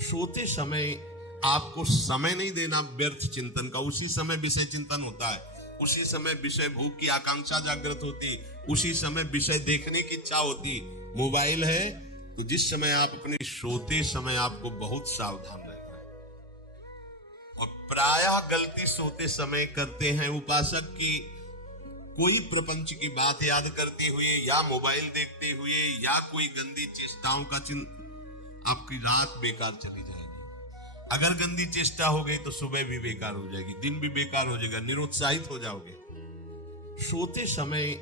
सोते समय आपको समय नहीं देना व्यर्थ चिंतन का। उसी समय विषय चिंतन होता है, उसी समय विषय भोग की आकांक्षा जागृत होती, उसी समय विषय देखने की इच्छा होती। मोबाइल है तो जिस समय आप अपने सोते समय आपको बहुत सावधान रहना है। और प्रायः गलती सोते समय करते हैं उपासक की, कोई प्रपंच की बात याद करते हुए या मोबाइल देखते हुए या कोई गंदी चेष्टाओं का आपकी रात बेकार चली जाएगी। अगर गंदी चेष्टा हो गई तो सुबह भी बेकार हो जाएगी, दिन भी बेकार हो जाएगा, निरुत्साहित हो जाओगे। सोते समय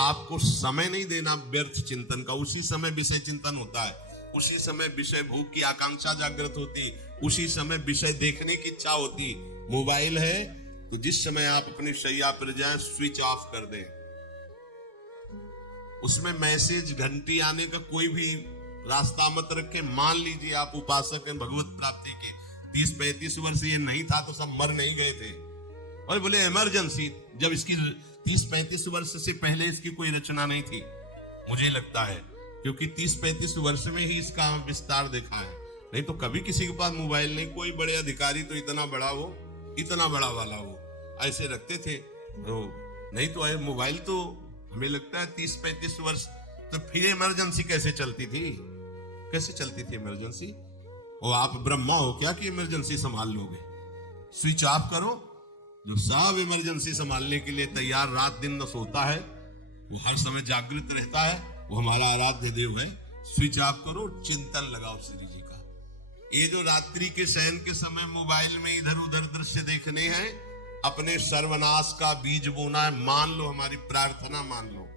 आपको समय नहीं देना व्यर्थ चिंतन का। उसी समय विषय चिंतन होता है, उसी समय विषय भोग की आकांक्षा जागृत होती, उसी समय विषय देखने की इच्छा होती। मोबाइल है तो जिस समय आप अपनी शैया पर जाएं स्विच ऑफ कर दें। उसमें मैसेज घंटी आने का कोई भी रास्ता मत रखें। मान लीजिए आप उपासक हैं भगवत प्राप्ति के, 30-35 वर्ष ये नहीं था तो सब मर नहीं गए थे। और बोले इमरजेंसी, जब इसकी 30-35 वर्ष से पहले इसकी कोई रचना नहीं थी, मुझे लगता है, क्योंकि 30-35 वर्ष में ही इसका विस्तार देखा है। नहीं तो कभी किसी के पास मोबाइल नहीं। कोई बड़े अधिकारी तो इतना बड़ा वो, इतना बड़ा वाला वो ऐसे रखते थे तो नहीं तो है। मोबाइल तो हमें लगता है 30-35 वर्ष। तो फिर इमरजेंसी कैसे चलती थी? कैसे चलती थी इमरजेंसी? और आप ब्रह्मा हो क्या कि इमरजेंसी संभाल लोगे? स्विच ऑफ करो। जो सब इमरजेंसी संभालने के लिए तैयार रात दिन न सोता है, वो हर समय जागृत रहता है, वो हमारा आराध्य देव है। स्विच ऑफ करो, चिंतन लगाओ श्री जी का। ये जो रात्रि के शयन के समय मोबाइल में इधर उधर दृश्य देखने हैं, अपने सर्वनाश का बीज बोना है। मान लो, हमारी प्रार्थना मान लो।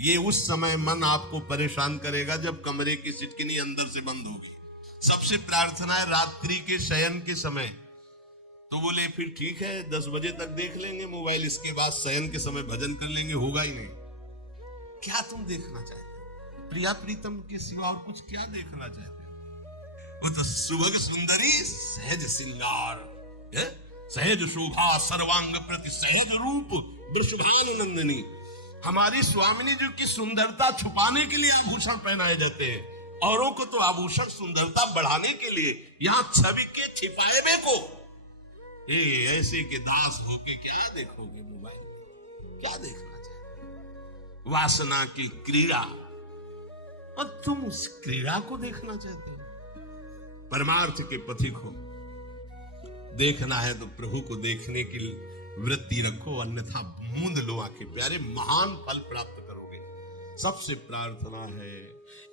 ये उस समय मन आपको परेशान करेगा जब कमरे की सिटकिनी अंदर से बंद होगी। सबसे प्रार्थना है रात्रि के शयन के समय। तो बोले फिर ठीक है 10 बजे तक देख लेंगे मोबाइल, इसके बाद शयन के समय भजन कर लेंगे। होगा ही नहीं। क्या तुम देखना चाहते हो? प्रिया प्रीतम के सिवा और कुछ क्या देखना चाहते हो? वो तो सुभग सुंदरी सहज सिंगार, सहज शोभा सर्वांग प्रति सहज रूप वृषभानुनंदिनी। हमारी स्वामिनी जी की सुंदरता छुपाने के लिए आभूषण पहनाए जाते हैं, औरों को तो आभूषण सुंदरता बढ़ाने के लिए। यहां छवि के छिपाए बे को ऐसे के दास होके क्या देखोगे मोबाइल में? क्या देखना चाहते? वासना की क्रीड़ा, और तुम उस क्रीड़ा को देखना चाहते हो? परमार्थ के पथिक हो। देखना है तो प्रभु को देखने की वृत्ति रखो, अन्यथा मूंद लो आंखें। प्यारे, महान फल प्राप्त करोगे। सबसे प्रार्थना है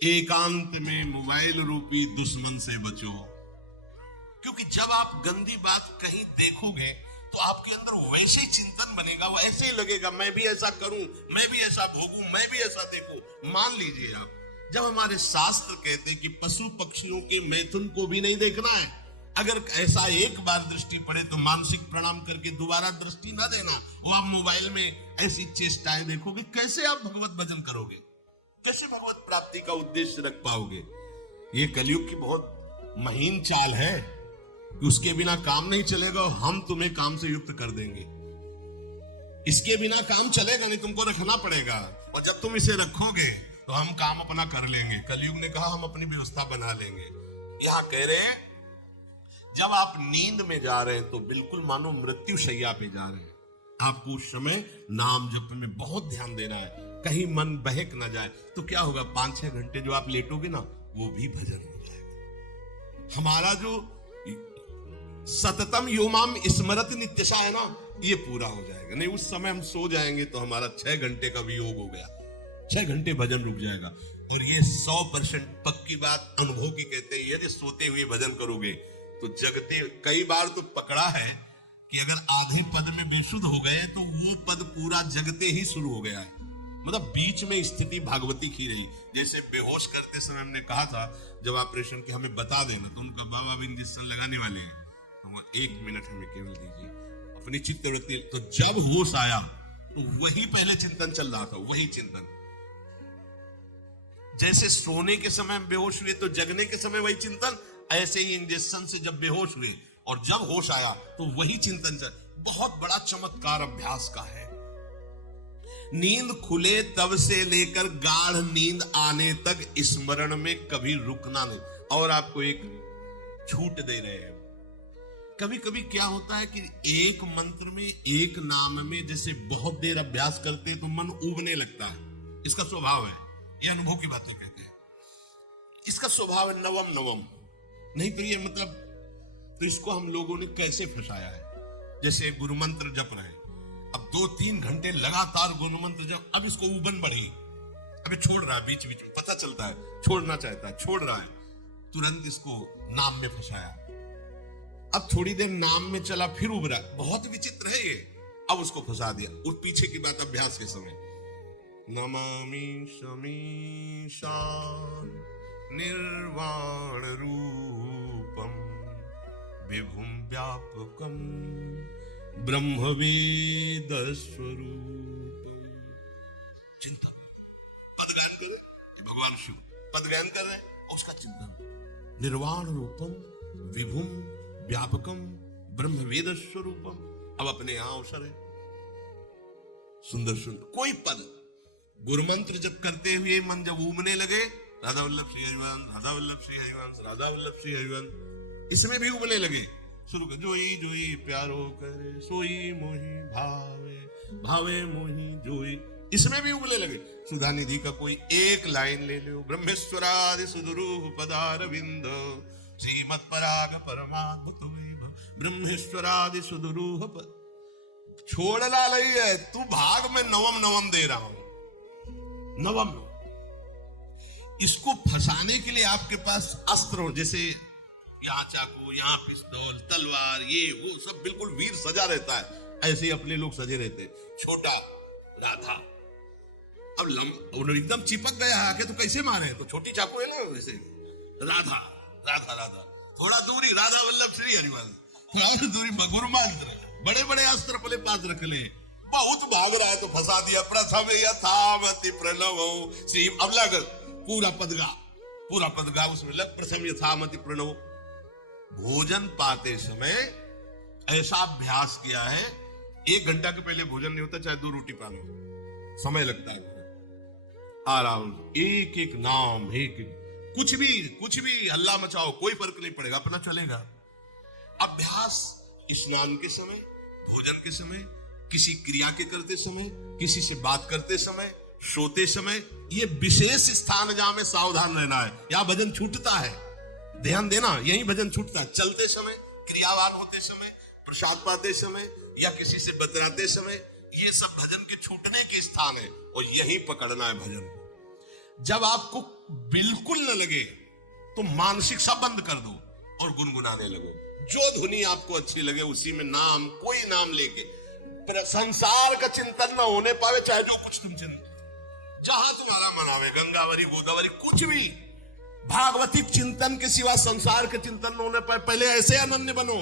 एकांत में मोबाइल रूपी दुश्मन से बचो। क्योंकि जब आप गंदी बात कहीं देखोगे तो आपके अंदर वैसे ही चिंतन बनेगा, वो ऐसे ही लगेगा मैं भी ऐसा करूं, मैं भी ऐसा भोगूं, मैं भी ऐसा देखूं। मान लीजिए आप, जब हमारे शास्त्र कहते हैं कि पशु पक्षियों के मैथुन को भी नहीं देखना है, अगर ऐसा एक बार दृष्टि पड़े तो मानसिक प्रणाम करके दोबारा दृष्टि ना देना। वो आप मोबाइल में ऐसी चेष्टाएं देखोगे, कैसे आप भगवत भजन करोगे? कैसे भगवत प्राप्ति का उद्देश्य रख पाओगे? ये कलयुग की बहुत महीन चाल है कि उसके बिना काम नहीं चलेगा और हम तुम्हें काम से युक्त कर देंगे। इसके बिना काम चलेगा नहीं, तुमको रखना पड़ेगा। और जब तुम इसे रखोगे तो हम काम अपना कर लेंगे। कलयुग ने कहा हम अपनी व्यवस्था बना लेंगे। यहां कह रहे हैं जब आप नींद में जा रहे हैं तो बिल्कुल मानो मृत्यु शैया पे जा रहे हैं। आपको उस समय नाम जप में बहुत ध्यान देना है, कहीं मन बहक ना जाए। तो क्या होगा, 5-6 घंटे जो आप लेटोगे ना, वो भी भजन हो जाएगा। हमारा जो सततम योमाम स्मरत नित्यशा है ना, ये पूरा हो जाएगा। नहीं उस समय हम सो जाएंगे तो हमारा 6 घंटे का भी योग हो गया, 6 घंटे भजन रुक जाएगा। और ये 100% पक्की बात अनुभव की कहते हैं। यदि सोते हुए भजन करोगे तो जगते, कई बार तो पकड़ा है कि अगर आधे पद में बेसुध हो गए तो वो पद पूरा जगते ही शुरू हो गया है। मतलब बीच में स्थिति भागवती की रही। जैसे बेहोश करते समय हमने कहा था जब ऑपरेशन के हमें बता देना, तो उनका बाबा अब इंजेक्शन लगाने वाले हैं, तो 1 मिनट हमें केवल दीजिए, अपनी चित्तवृत्ति। तो जब होश आया तो वही पहले चिंतन चल रहा था, वही चिंतन। जैसे सोने के समय बेहोश हुए तो जगने के समय वही चिंतन, ऐसे ही इंजेक्शन से जब बेहोश हुए और जब होश आया तो वही चिंतन चल। बहुत बड़ा चमत्कार अभ्यास का है। नींद खुले तब से लेकर गाढ़ नींद आने तक स्मरण में कभी रुकना नहीं। और आपको एक छूट दे रहे हैं। कभी कभी क्या होता है कि एक मंत्र में, एक नाम में जैसे बहुत देर अभ्यास करते हैं तो मन उबने लगता है। इसका स्वभाव है, ये अनुभव की बातें कहते हैं। इसका स्वभाव है नवम नवम, नहीं तो ये मतलब, तो इसको हम लोगों ने कैसे फंसाया है। जैसे गुरु मंत्र जप रहे, अब 2-3 घंटे लगातार गुरु मंत्र जप, अब इसको उबन बढ़ी, अभी छोड़ रहा है, बीच बीच में पता चलता है छोड़ना चाहता है, छोड़ रहा है, तुरंत इसको नाम में फंसाया। अब थोड़ी देर नाम में चला, फिर उभरा, बहुत विचित्र है ये, अब उसको फंसा दिया। और पीछे की बात अभ्यास के समय, नमामि शमीशान निर्वाण रूपम विभुम व्यापकम ब्रह्मवेद स्वरूप। चिंतन, पदगायन कर रहे भगवान शिव, पदगायन कर रहे और उसका चिंतन, निर्वाण रूपम विभुम व्यापकम ब्रह्मवेद स्वरूपम। अब अपने यहां अवसर है, सुंदर सुंदर कोई पद गुरु मंत्र जब करते हुए मन जब उबने लगे, राधा वल्लभ श्री हरिवंश, राधा वल्लभ श्री हरिवंश, राधा वल्लभ श्री हरिवंश, इसमें भी उबने लगे, शुरू कर, जोई जोई प्यारो करे सोई मोही भावे, भावे मोही जोई, इसमें भी उबले लगे। सुधा निधि का कोई एक लाइन ले लो, ब्रह्मेश्वरादि सुदुरूह पदारविंद श्रीमत् पराग परमाद्भुत ब्रह्मेश्वरादि सुदुरूह, छोड़ना नहीं है तू, भाग में नवम नवम दे रहा हूं, नवम। इसको फंसाने के लिए आपके पास अस्त्र हो, जैसे यहाँ चाकू, यहाँ पिस्तौल, तलवार, ये वो सब बिल्कुल वीर सजा रहता है, ऐसे ही अपने लोग सजे रहते हैं। छोटा राधा, अब एकदम चिपक गया आके तो कैसे मारे, तो छोटी चाकू है ना वैसे, राधा राधा राधा, थोड़ा दूरी राधा वल्लभ श्री हरिवंश, थोड़ा दूरी गुरु मंत्र, बड़े बड़े अस्त्र अपने पास रख ले, बहुत भाग रहा है तो फंसा दिया। प्रथम यथामति प्रणव श्री, अब लग पूरा पदगा उसमें लग, प्रथम यथामति प्रणव। भोजन पाते समय ऐसा अभ्यास किया है, 1 घंटा के पहले भोजन नहीं होता, चाहे 2 रोटी पालो, समय लगता है आराम, एक एक नाम, एक कुछ भी हल्ला मचाओ, कोई फर्क नहीं पड़ेगा, अपना चलेगा। अभ्यास स्नान के समय, भोजन के समय, किसी क्रिया के करते समय, किसी से बात करते समय, सोते समय, ये विशेष स्थान जहां में सावधान रहना है, यहां भजन छूटता है, ध्यान देना, यही भजन छूटता है। चलते समय, क्रियावान होते समय, प्रसाद पाते समय या किसी से बतराते समय, ये सब भजन के छूटने के स्थान है, और यही पकड़ना है भजन को। जब आपको बिल्कुल न लगे तो मानसिक सब बंद कर दो और गुनगुनाने लगो, जो धुनी आपको अच्छी लगे उसी में नाम, कोई नाम लेके, संसार का चिंतन न होने पावे, चाहे जो कुछ तुम चिंतन, जहां तुम्हारा मन आवे, गंगावरी गोदावरी कुछ भी, भागवतिक चिंतन के सिवा संसार के चिंतन न होने पाए। पहले ऐसे अनन्य बनो,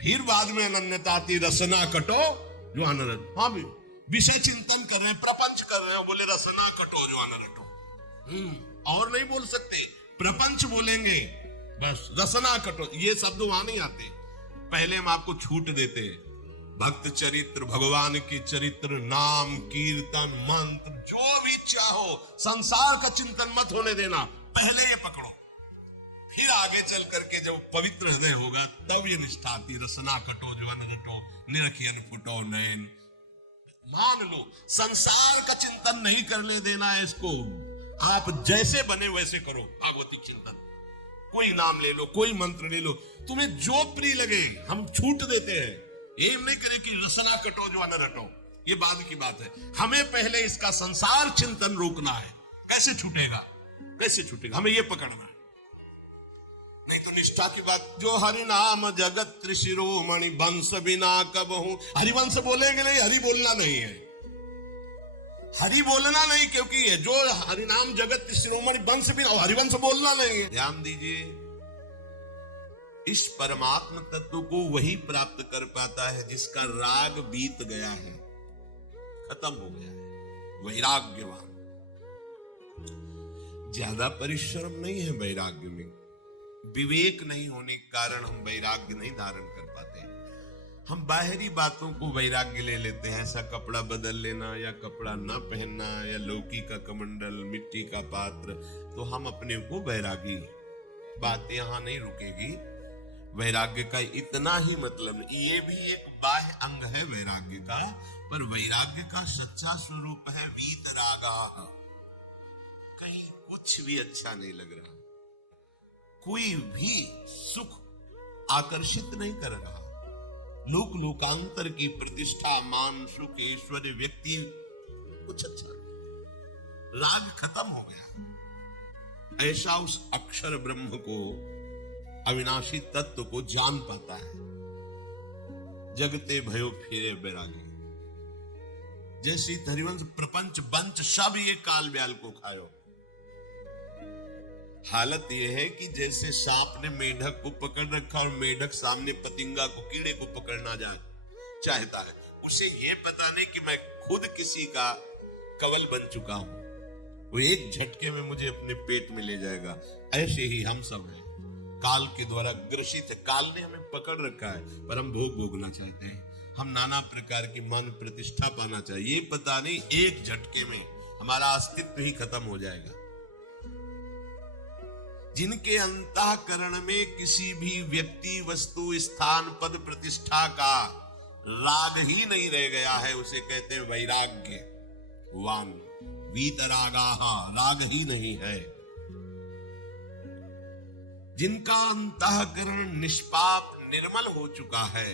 फिर बाद में अनन्यता आती, रसना कटो जो अनन्य। हाँ भी विषय चिंतन कर रहे हैं, प्रपंच कर रहे हैं, बोले रसना कटो जो अनन्य, और नहीं बोल सकते, प्रपंच बोलेंगे बस, रसना कटो, ये शब्द वहां नहीं आते। पहले हम आपको छूट देते, भक्त चरित्र, भगवान की चरित्र, नाम, कीर्तन, मंत्र, जो भी चाहो, संसार का चिंतन मत होने देना, पहले ये पकड़ो, फिर आगे चल करके जब पवित्र हृदय होगा तब ये निष्ठा आती, रसना कटो जो अनरटो, निरखियन फुटो नयन। मान लो संसार का चिंतन नहीं करने देना है इसको, आप जैसे बने वैसे करो भागवती चिंतन, कोई नाम ले लो, कोई मंत्र ले लो, तुम्हें जो प्रिय लगे, हम छूट देते हैं। ये नहीं करे कि रसना कटो जो न रटो, ये बाद की बात है, हमें पहले इसका संसार चिंतन रोकना है। कैसे छूटेगा, कैसे छूटेगा, हमें ये पकड़ना है, नहीं तो निष्ठा की बात। जो हरि नाम जगत त्रिशिरोमणि वंश बिना कबहू, हरिवंश बोलेंगे नहीं, हरि बोलना नहीं है, हरि बोलना नहीं, क्योंकि ये जो हरिनाम जगत त्रिशिरोमणि वंश बिना, हरिवंश बोलना नहीं है। ध्यान दीजिए, इस परमात्म तत्व को वही प्राप्त कर पाता है जिसका राग बीत गया है, खत्म हो गया है, वैराग्यवान। ज्यादा परिश्रम नहीं है वैराग्य में, विवेक नहीं होने के कारण हम वैराग्य नहीं धारण कर पाते। हम बाहरी बातों को वैराग्य ले लेते हैं, ऐसा कपड़ा बदल लेना या कपड़ा ना पहनना या लौकी का कमंडल, मिट्टी का पात्र, तो हम अपने को वैरागी बात यहां नहीं रुकेगी। वैराग्य का इतना ही मतलब नहीं, ये भी एक बाह्य अंग है वैराग्य का, पर वैराग्य का सच्चा स्वरूप है वीतरागा। कहीं कुछ भी अच्छा नहीं लग रहा, कोई भी सुख आकर्षित नहीं कर रहा, लोक लोकांतर की प्रतिष्ठा, मान, सुख, ऐश्वर्य, व्यक्ति, कुछ अच्छा नहीं, राग खत्म हो गया। ऐसा उस अक्षर ब्रह्म को, अविनाशी तत्व को जान पाता है। जगते भयो फिरे बैरागी, जैसी हरिवंश प्रपंच बंच सब ये काल ब्याल को खायो। हालत यह है कि जैसे सांप ने मेढक को पकड़ रखा और मेढक सामने पतिंगा को, कीड़े को पकड़ना चाहता है, उसे यह पता नहीं कि मैं खुद किसी का कवल बन चुका हूं, वो एक झटके में मुझे अपने पेट में ले जाएगा। ऐसे ही हम सब हैं, काल के द्वारा ग्रसित है। काल ने हमें पकड़ रखा है, पर हम भोग भोगना चाहते हैं, हम नाना प्रकार की मान प्रतिष्ठा पाना चाहिए। ये पता नहीं एक झटके में हमारा अस्तित्व ही खत्म हो जाएगा। जिनके अंतःकरण में किसी भी व्यक्ति, वस्तु, स्थान, पद, प्रतिष्ठा का राग ही नहीं रह गया है, उसे कहते हैं वैराग्य वान। वीतरागा, राग ही नहीं है। जिनका अंतःकरण निष्पाप निर्मल हो चुका है,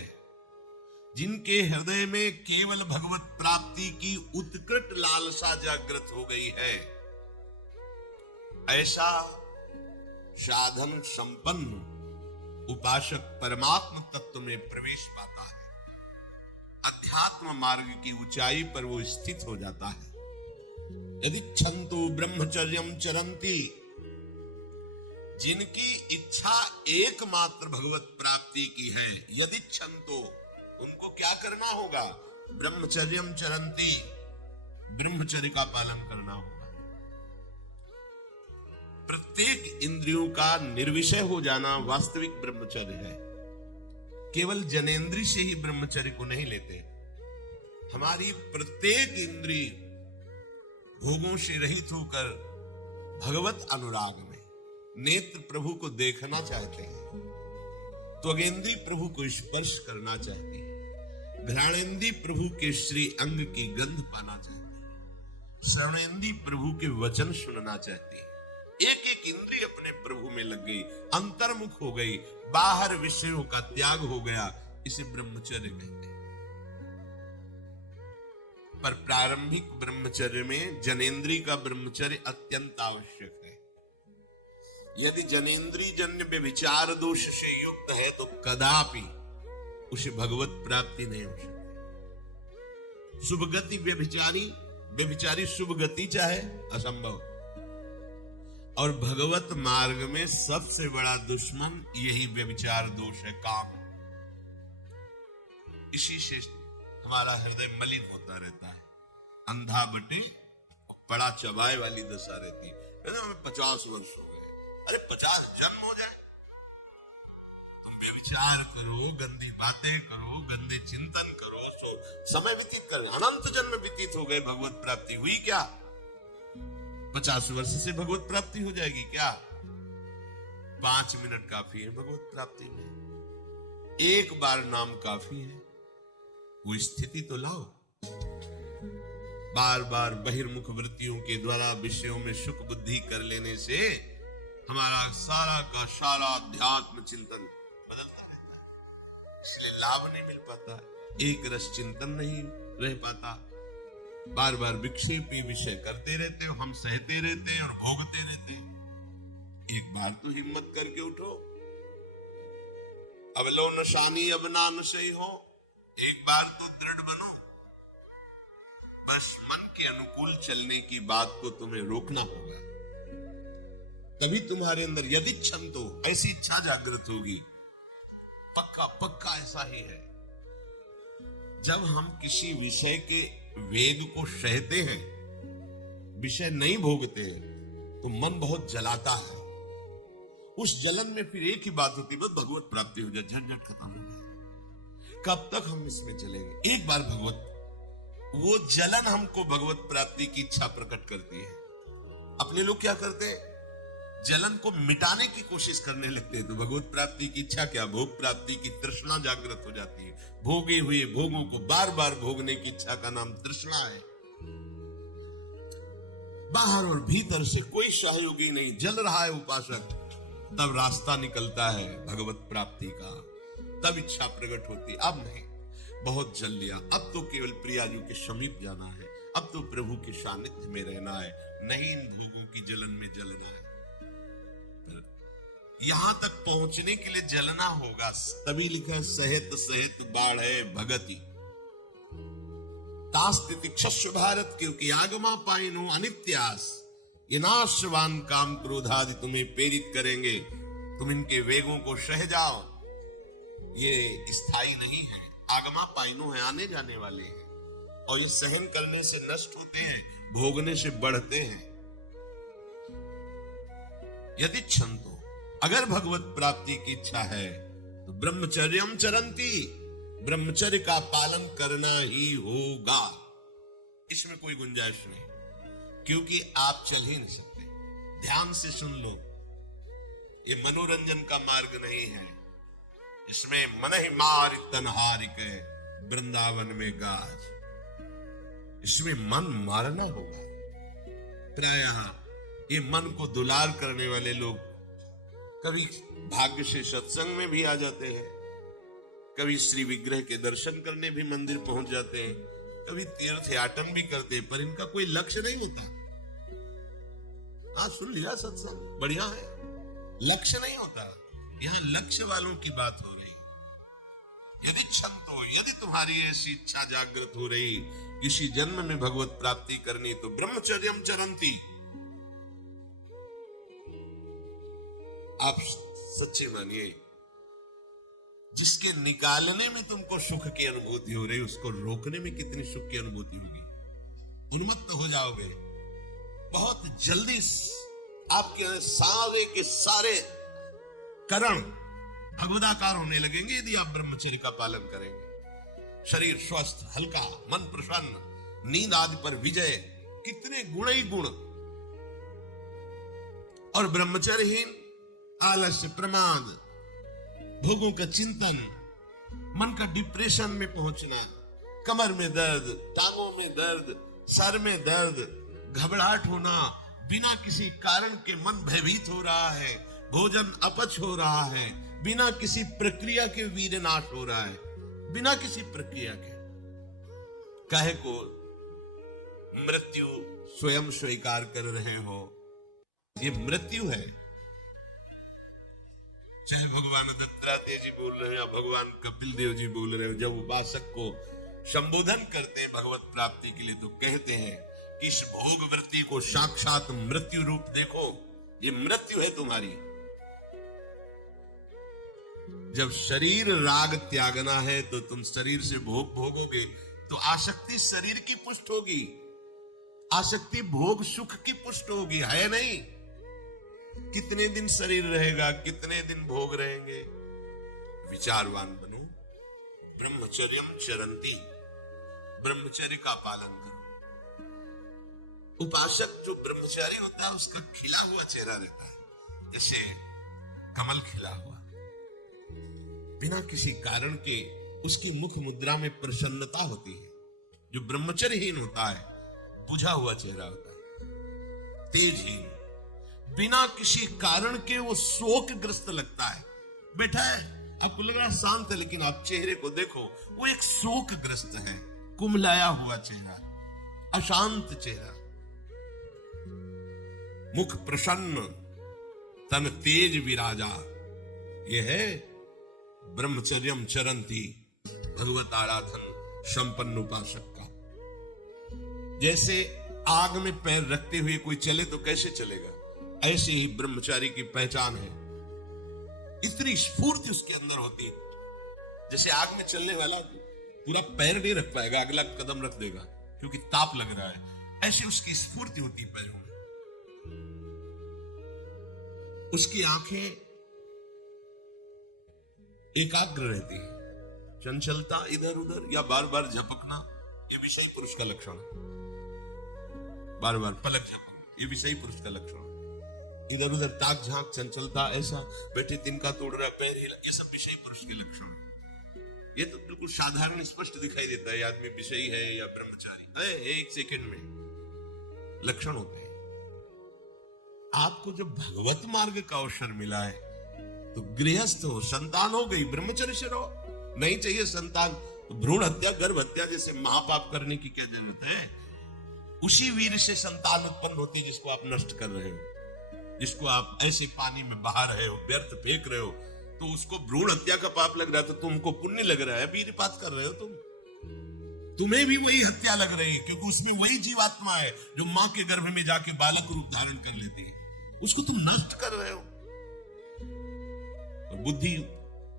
जिनके हृदय में केवल भगवत प्राप्ति की उत्कट लालसा जागृत हो गई है, ऐसा साधन संपन्न उपासक परमात्म तत्व में प्रवेश पाता है। अध्यात्म मार्ग की ऊंचाई पर वो स्थित हो जाता है। यदि क्षंतु ब्रह्मचर्यम चरंती, जिनकी इच्छा एकमात्र भगवत प्राप्ति की है, यदि क्षंतो, उनको क्या करना होगा? ब्रह्मचर्यम चरंती, ब्रह्मचर्य का पालन करना होगा। प्रत्येक इंद्रियों का निर्विषय हो जाना वास्तविक ब्रह्मचर्य है। केवल जनेंद्री से ही ब्रह्मचर्य को नहीं लेते। हमारी प्रत्येक इंद्री भोगों से रहित होकर भगवत अनुराग में, नेत्र प्रभु को देखना चाहते हैं, त्वगेंद्री प्रभु को स्पर्श करना चाहती है, घ्राणेंद्री प्रभु के श्री अंग की गंध पाना चाहती है, श्रवणेंद्री प्रभु के वचन सुनना चाहती है। एक एक इंद्री अपने प्रभु में लग गई, अंतर्मुख हो गई, बाहर विषयों का त्याग हो गया। इसे ब्रह्मचर्य कहते हैं। पर प्रारंभिक ब्रह्मचर्य में जनेंद्री का ब्रह्मचर्य अत्यंत आवश्यक है। यदि जनेंद्री जन्य व्यभिचार दोष से युक्त है तो कदापि उसे भगवत प्राप्ति नहीं हो सकती। शुभ गति व्यभिचारी शुभ गति चाहे, असंभव। और भगवत मार्ग में सबसे बड़ा दुश्मन यही व्यभिचार दोष है, काम। इसी से हमारा हृदय मलिन होता रहता है, अंधा बटे बड़ा चबाए वाली दशा रहती है। 50 वर्ष हो गए, अरे 50 जन्म हो जाए, तुम व्यभिचार करो, गंदी बातें करो, गंदे चिंतन करो, सो समय व्यतीत कर, अनंत जन्म व्यतीत हो गए, भगवत प्राप्ति हुई क्या? 50 वर्ष से भगवत प्राप्ति हो जाएगी क्या? 5 मिनट काफी है भगवत प्राप्ति में। एक बार नाम काफी है, वो स्थिति तो लाओ। बार बार बहिर्मुख वृत्तियों के द्वारा विषयों में सुख बुद्धि कर लेने से हमारा सारा का सारा अध्यात्म चिंतन बदलता रहता है, इसलिए लाभ नहीं मिल पाता, एक रस चिंतन नहीं रह पाता। बार बार विक्षेपी विषय करते रहते हो, हम सहते रहते हैं और भोगते रहते हैं। एक बार तो हिम्मत करके उठो, अब लो नशानी अब ना नशे हो, एक बार तो दृढ़ बनो। बस मन के अनुकूल चलने की बात को तुम्हें रोकना होगा, तभी तुम्हारे अंदर यदि क्षमतो, ऐसी इच्छा जागृत होगी। पक्का पक्का ऐसा ही है। जब हम किसी विषय के वेग को सहते हैं, विषय नहीं भोगते हैं, तो मन बहुत जलाता है। उस जलन में फिर एक ही बात होती है, बस भगवत प्राप्ति हो जाए, झंझट खत्म हो जाए। कब तक हम इसमें चलेंगे? एक बार भगवत, वो जलन हमको भगवत प्राप्ति की इच्छा प्रकट करती है। अपने लोग क्या करते हैं? जलन को मिटाने की कोशिश करने लगते हैं तो भगवत प्राप्ति की इच्छा क्या, भोग प्राप्ति की तृष्णा जागृत हो जाती है। भोगे हुए भोगों को बार बार भोगने की इच्छा का नाम तृष्णा है। बाहर और भीतर से कोई सहयोगी नहीं, जल रहा है उपासक, तब रास्ता निकलता है भगवत प्राप्ति का, तब इच्छा प्रकट होती। अब नहीं, बहुत जल लिया, अब तो केवल प्रियाजू के समीप जाना है, अब तो प्रभु के सानिध्य में रहना है, नहीं इन भोगों की जलन में जलना है। यहां तक पहुंचने के लिए जलना होगा, तभी लिखा है सहित सहित बाढ़े भगति तास्तिति क्षस्व भारत, क्योंकि आगमा पाइनु अनित्यास, ये नाशवान काम क्रोधादि तुम्हें प्रेरित करेंगे, तुम इनके वेगों को सह जाओ, ये स्थायी नहीं है। आगमा पाइनु है, आने जाने वाले हैं, और ये सहन करने से नष्ट होते हैं, भोगने से बढ़ते हैं। यदि छंतो, अगर भगवत प्राप्ति की इच्छा है तो ब्रह्मचर्यम चरंती, ब्रह्मचर्य का पालन करना ही होगा, इसमें कोई गुंजाइश नहीं, क्योंकि आप चल ही नहीं सकते। ध्यान से सुन लो, ये मनोरंजन का मार्ग नहीं है, इसमें मन ही मार तन हारिक वृंदावन में गाज, इसमें मन मारना होगा। प्रायः ये मन को दुलार करने वाले लोग कभी भाग्य से सत्संग में भी आ जाते हैं, कभी श्री विग्रह के दर्शन करने भी मंदिर पहुंच जाते हैं, कभी तीर्थयाटन भी करते हैं, पर इनका कोई लक्ष्य नहीं होता। आज सुन लिया सत्संग, बढ़िया है, लक्ष्य नहीं होता। यहां लक्ष्य वालों की बात हो रही। यदि छंतो, यदि तुम्हारी ऐसी इच्छा जागृत हो रही किसी जन्म में भगवत प्राप्ति करनी, तो ब्रह्मचर्यम चरंती, आप सच्चे मानिए, जिसके निकालने में तुमको सुख की अनुभूति हो रही, उसको रोकने में कितनी सुख की अनुभूति होगी। उन्मत्त हो जाओगे, बहुत जल्दी आपके सारे के सारे करण भगवदाकार होने लगेंगे यदि आप ब्रह्मचर्य का पालन करेंगे। शरीर स्वस्थ, हल्का, मन प्रसन्न, नींद आदि पर विजय, कितने गुण ही गुण। और ब्रह्मचर्यहीन आलस्य, प्रमाद, भोगों का चिंतन, मन का डिप्रेशन में पहुंचना, कमर में दर्द, टांगों में दर्द, सर में दर्द, घबराहट होना, बिना किसी कारण के मन भयभीत हो रहा है, भोजन अपच हो रहा है, बिना किसी प्रक्रिया के वीर नाश हो रहा है, बिना किसी प्रक्रिया के। काहे को मृत्यु स्वयं स्वीकार कर रहे हो, ये मृत्यु है। चाहे भगवान दत्तात्रेय जी बोल रहे हैं या भगवान कपिल देव जी बोल रहे हो, जब उपासक को संबोधन करते हैं भगवत प्राप्ति के लिए, तो कहते हैं कि इस भोग वृत्ति को साक्षात मृत्यु रूप देखो, ये मृत्यु है तुम्हारी। जब शरीर राग त्यागना है तो तुम शरीर से भोग भोगोगे, तो आसक्ति शरीर की पुष्ट होगी, आसक्ति भोग सुख की पुष्ट होगी, है नहीं। कितने दिन शरीर रहेगा, कितने दिन भोग रहेंगे। विचारवान बनो, ब्रह्मचर्यम चरंती, ब्रह्मचर्य का पालन करो। उपासक जो ब्रह्मचारी होता है उसका खिला हुआ चेहरा रहता है, जैसे कमल खिला हुआ, बिना किसी कारण के उसकी मुख मुद्रा में प्रसन्नता होती है। जो ब्रह्मचर्यहीन होता है बुझा हुआ चेहरा होता है, तेजहीन, बिना किसी कारण के वो शोकग्रस्त लगता है। बैठा है, आपको लग रहा है शांत है, लेकिन आप चेहरे को देखो, वो एक शोकग्रस्त है, कुमलाया हुआ चेहरा, अशांत चेहरा, मुख प्रसन्न, तन तेज विराजा। ये है ब्रह्मचर्यम चरंती, भगवत आराधन संपन्न उपासक का। जैसे आग में पैर रखते हुए कोई चले तो कैसे चलेगा, ऐसे ही ब्रह्मचारी की पहचान है। इतनी स्फूर्ति उसके अंदर होती है, जैसे आग में चलने वाला पूरा पैर नहीं रख पाएगा, अगला कदम रख देगा क्योंकि ताप लग रहा है, ऐसी उसकी स्फूर्ति होती है पैरों में। उसकी आंखें एकाग्र रहती है, चंचलता इधर उधर या बार बार झपकना ये विषय पुरुष का लक्षण है। बार बार पलक झपकना ये विषय पुरुष का लक्षण है। इधर उधर ताक झांक, चंचलता, ऐसा बैठे तिनका तोड़ रहा, पैर हिला, ये सब विषयी पुरुष के लक्षण है। ये तो बिल्कुल साधारण स्पष्ट दिखाई देता है आदमी विषयी है या ब्रह्मचारी है, एक सेकंड में लक्षण होते हैं। आपको जब भगवत मार्ग का अवसर मिला है तो गृहस्थ हो, संतान हो गई, ब्रह्मचर्य से रहो। नहीं चाहिए संतान तो भ्रूण हत्या, गर्भ हत्या जैसे महापाप करने की क्या जरूरत है? उसी वीर से संतान उत्पन्न होती है जिसको आप नष्ट कर रहे हो, जिसको आप ऐसे पानी में बहा रहे हो, व्यर्थ फेंक रहे हो, तो उसको भ्रूण हत्या का पाप लग रहा है, तो तुमको पुण्य लग रहा है, वीरपात कर रहे हो तुम्हें भी वही हत्या लग रही है, क्योंकि उसमें वही जीवात्मा है जो मां के गर्भ में जाके बालक रूप धारण कर लेती है, उसको तुम नष्ट कर रहे हो। बुद्धि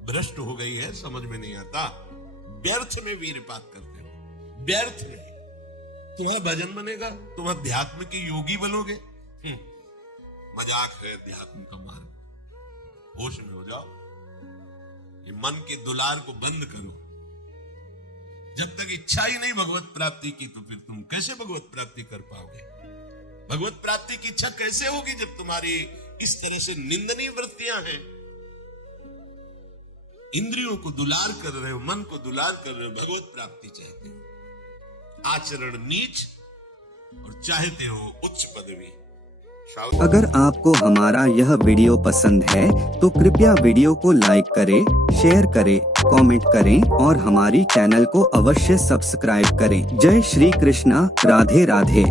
भ्रष्ट हो गई है, समझ में नहीं आता, व्यर्थ में वीरपात करते हो, व्यर्थ में। तुम्हारा भजन बनेगा, तुम अध्यात्म के योगी बनोगे, मजाक है अध्यात्म का मार्ग। होश में हो जाओ, ये मन के दुलार को बंद करो। जब तक इच्छा ही नहीं भगवत प्राप्ति की, तो फिर तुम कैसे भगवत प्राप्ति कर पाओगे? भगवत प्राप्ति की इच्छा कैसे होगी जब तुम्हारी इस तरह से निंदनीय वृत्तियां हैं? इंद्रियों को दुलार कर रहे हो, मन को दुलार कर रहे हो, भगवत प्राप्ति चाहते हो, आचरण नीच और चाहते हो उच्च पदवी। अगर आपको हमारा यह वीडियो पसंद है तो कृपया वीडियो को लाइक करें, शेयर करें, कमेंट करें और हमारी चैनल को अवश्य सब्सक्राइब करें। जय श्री कृष्णा, राधे राधे।